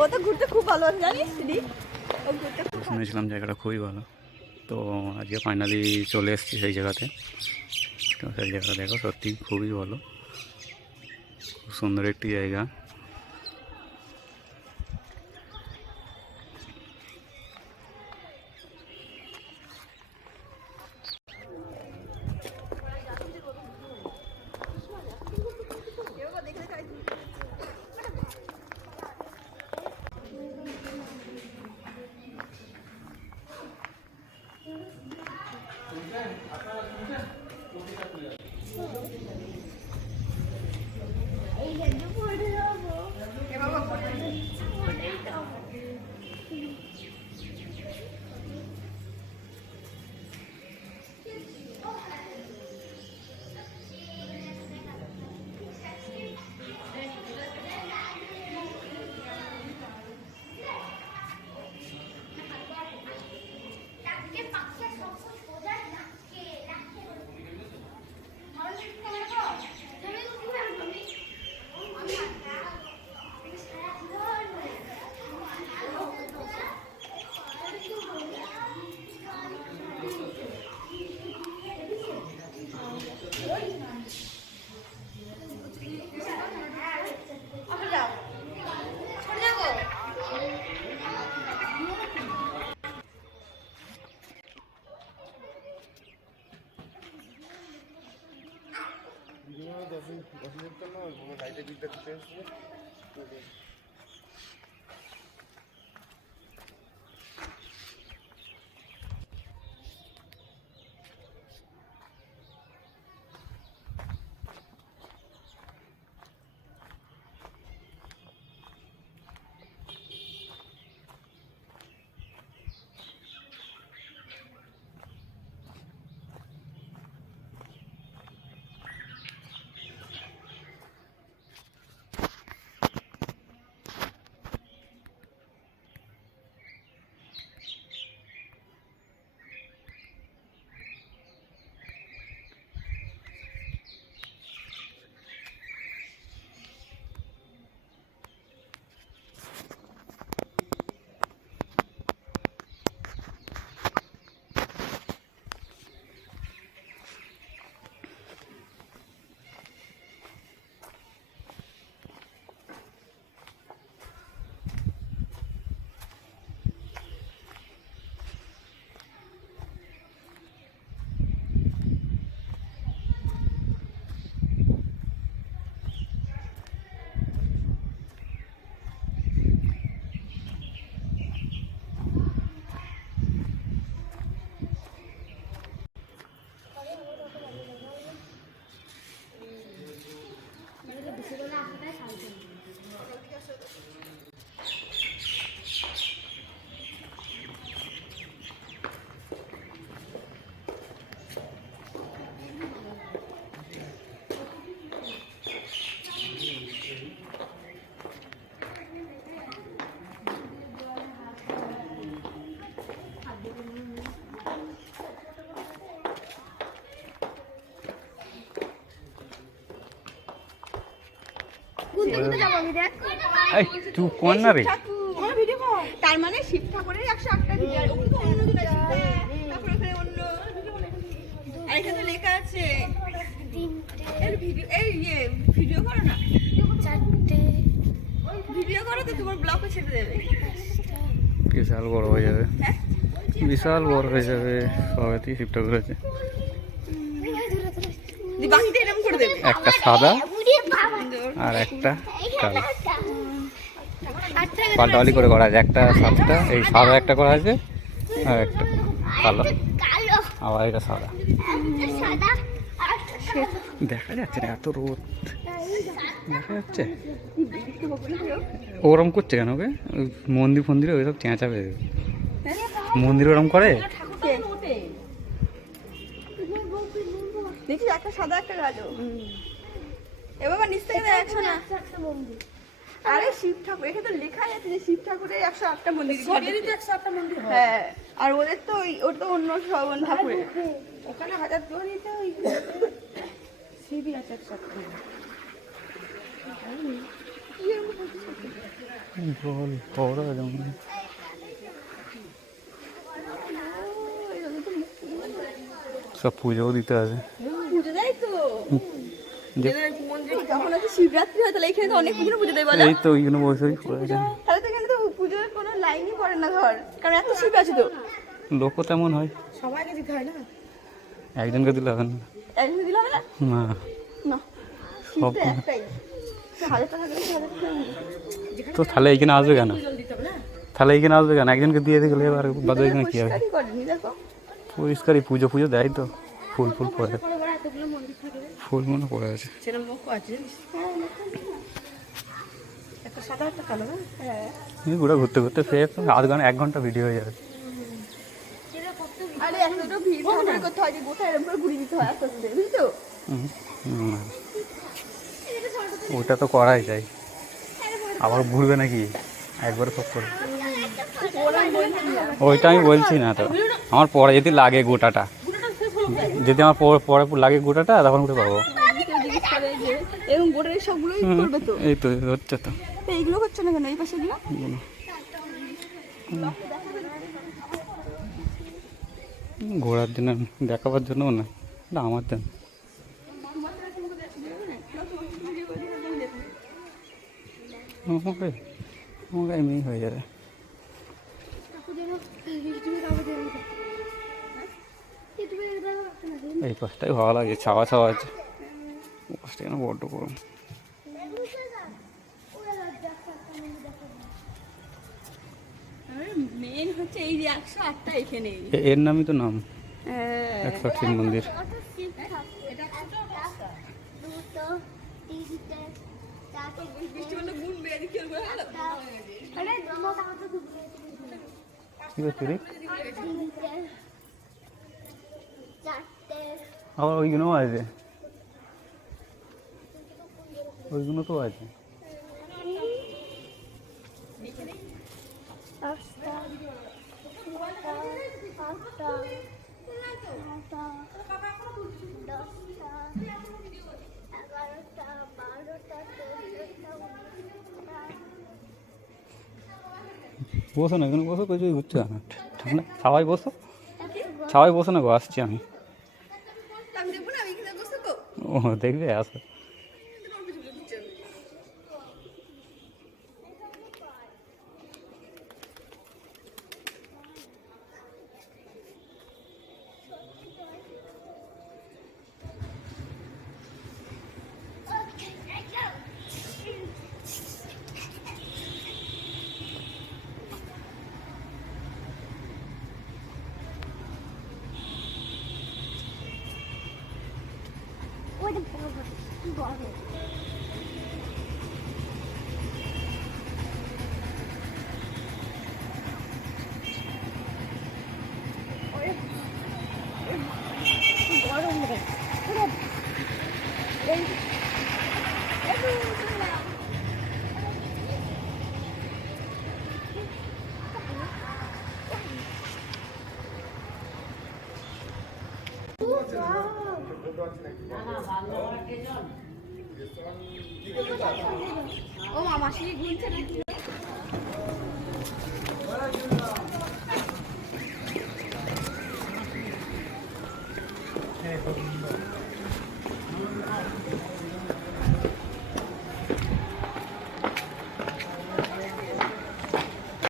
ও তো ঘুরতে খুব ভালো জানিস শুনেছিলাম জায়গাটা খুবই ভালো। তো আজকে ফাইনালি চলে এসেছি সেই জায়গাতে। তো সেই জায়গাটা দেখো সত্যি খুবই ভালো, খুব সুন্দর একটি জায়গা। চুপ কর না রে। তার মানে শিব ঠাকুরের 108টা ভিডিও, ওগুলো তো অন্য দিন আসবে। তারপরে ওখানে অন্য আর এখানে লেখা আছে এর ভিডিও, এই ভিডিও করো না, ভিডিও করো তো তোমার ব্লগে ছেড়ে দেবে। বিশাল বড় হয়ে যাবে, বিশাল বড় হয়ে যাবে। সবাই শিব ঠাকুর আছে, বাকিটা এরকম করে দেবে, একটা সাদা আর একটা কালো, পাল্টাপাল্টি করে করা আছে। একটা সাদা, এই সাদা একটা করা আছে, আর একটা কালো, আবার এটা সাদা। দেখা যাচ্ছে না, এত রোদ দেখা যাচ্ছে। ওরম করছে কেন? ওকে মন্দির ফন্দিরে ওইসব চেঁচাবে, মন্দির ওরম করে। দেখি একটা সাদা একটা কালো, এবার নিচ থেকে দেখছো না। আরে শিব ঠাকুর, এখানে তো লেখাই আছে যে শিব ঠাকুরের 108টা মন্দির, 108টা মন্দির। হ্যাঁ, আর ওদের তো ওর তো অন্য সব ঠাকুরের, ওখানে হাজার দুয়ারিতে ওই শিবই আছে 108টা। জল খবর যেমন সব পুজোও দিতে আছে। পুজো দেয় তো যখন হচ্ছে শিবরাত্রি হয় তাহলে এখানে তো অনেক পুজো পুজো দেয় বলে। এই তো ওইখানে বসে পড়েছে। তাহলে তো এখানে তো পুজোর কোনো লাইনই পড়ে না ধর, কারণ এত শিব আছে তো। লোকও তেমন হয়, সবাইকে দিতে হয় না, একজনকে দিলে হবে না। একজন দিলে হবে না, না না শিব তো একটাই, 1000 টাকা করে 1000 টাকা তো তাহলে এইখানে আসবে কেন? তাহলে এইখানে আসবে কেন? একজনকে দিয়ে দিলে এবার বাদ এখানে কী হবে? পরিষ্কারই করেনি দেখো। পরিষ্কারই পুজো পুজো দেয় তো, ফুল ফুল পড়ে, ফুল মনে পড়ে আছে। এই পুরো ঘুরতে ঘুরতে ফের 1 ঘন্টা ভিডিও হয়ে যাবে। আরে এতটা ভিড় ঠাকুর করতে হয় যে গোটা এরকম করে ঘুরিয়ে দিতে হয় আস্তে আস্তে, বুঝছো? না, ওটা তো করাই যায়, আবার ঘুরবে নাকি একবারে সব করে? ওইটা আমি বলছি না তো, আমার পরে যদি লাগে গোটাটা, যদি আমার পরে লাগে গোটাটা তখন উঠে পাবো। এরকম গোটার সবগুলোই করবে তো। এই তো হচ্ছে তো, এইগুলো করছে না কেন এই পাশে গুলো? ঘোরার জন্য, দেখাবার জন্য না, না আমার জন্য। আমাকে এমনি হয়ে যাবে। এই পাশটাই ভালো লাগে, ছাওয়া ছাওয়া আছে, ও পাশটা কেন বড্ড গরম। মেন হচ্ছে এই যে 108টা এখানে, এর নামই তো নাম 108 শিব মন্দির। কি করছি রে? আবার ওইগুলোও আছে, ওইগুলো তো আছে। বসো না, এখানে বসো, কিছু ঘুরছে না, ঠান্ডা ছাওয়াই বসো, ছাওয়াই বসো না গো, আসছি আমি। ও দেখবে, আসো। ও মামা সেই গুনছে নাকি?